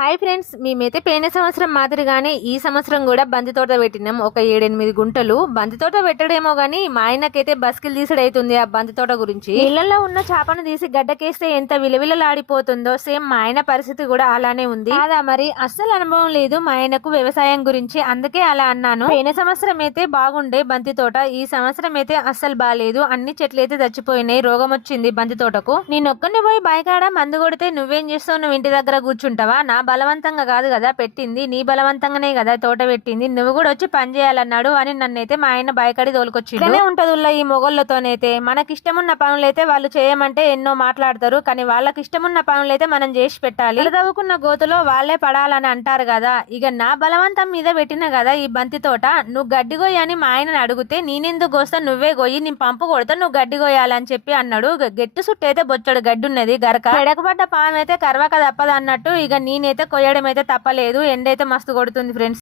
Hi friends, మేమైతే పోయిన సంవత్సరం మాదిరిగానే ఈ సంవత్సరం కూడా బంతి తోట పెట్టినాం. ఒక 7-8 గుంటలు బంతి తోట పెట్టడేమో గానీ మా ఆయనకైతే బస్కిల్ తీసుడైతుంది ఆ బంతి తోట గురించి. నీళ్ళల్లో ఉన్న చేపను తీసి గడ్డకేస్తే ఎంత విలవిలలాడిపోతుందో సేమ్ మా ఆయన పరిస్థితి కూడా అలానే ఉంది కాదా. మరి అస్సలు అనుభవం లేదు మా ఆయనకు వ్యవసాయం గురించి, అందుకే అలా అన్నాను. పోయిన సంవత్సరం అయితే బాగుండే బంతి తోట, ఈ సంవత్సరం అయితే అస్సలు బాగాలేదు. అన్ని చెట్లు అయితే చచ్చిపోయినాయి, రోగం వచ్చింది బంతి తోటకు. నేనొక్కడిని పోయి బాయికాడ మందు కొడితే నువ్వేం చేస్తావు, నువ్వు ఇంటి దగ్గర కూర్చుంటావా? నా బలవంతంగా కాదు కదా పెట్టింది, నీ బలవంతంగానే కదా తోట పెట్టింది, నువ్వు కూడా వచ్చి పని చేయాలన్నాడు అని నన్నైతే మా ఆయన బాయికాడి తోలుకొచ్చిండు. ఉంటది ఈ మొగోళ్ళతోనైతే. మనకిష్టమున్న పనులైతే వాళ్ళు చేయమంటే ఎన్నో మాట్లాడతారు, కానీ వాళ్ళకి ఇష్టమున్న పనులైతే మనం చేసి పెట్టాలి. చదువుకున్న గోతులో వాళ్ళే పడాలని అంటారు కదా. ఇక నా బలవంతం మీద పెట్టిన కదా ఈ బంతి తోట. నువ్వు గడ్డి గొయ్యి అని మా ఆయనని అడిగితే నేనెందుకు కోస్తా, నువ్వే గొయ్యి, నేను పంపు కొడతా, నువ్వు గడ్డి గొయ్యాలని చెప్పి అన్నాడు. గెట్టు సుట్టు అయితే బొచ్చడు గడ్డి ఉన్నది గరక, ఎడకబడ్డ పామైతే కరవక తప్పదు అన్నట్టు. ఇక నేనైతే కొయ్యడం అయితే తప్పలేదు. ఎండైతే మస్తు కొడుతుంది ఫ్రెండ్స్.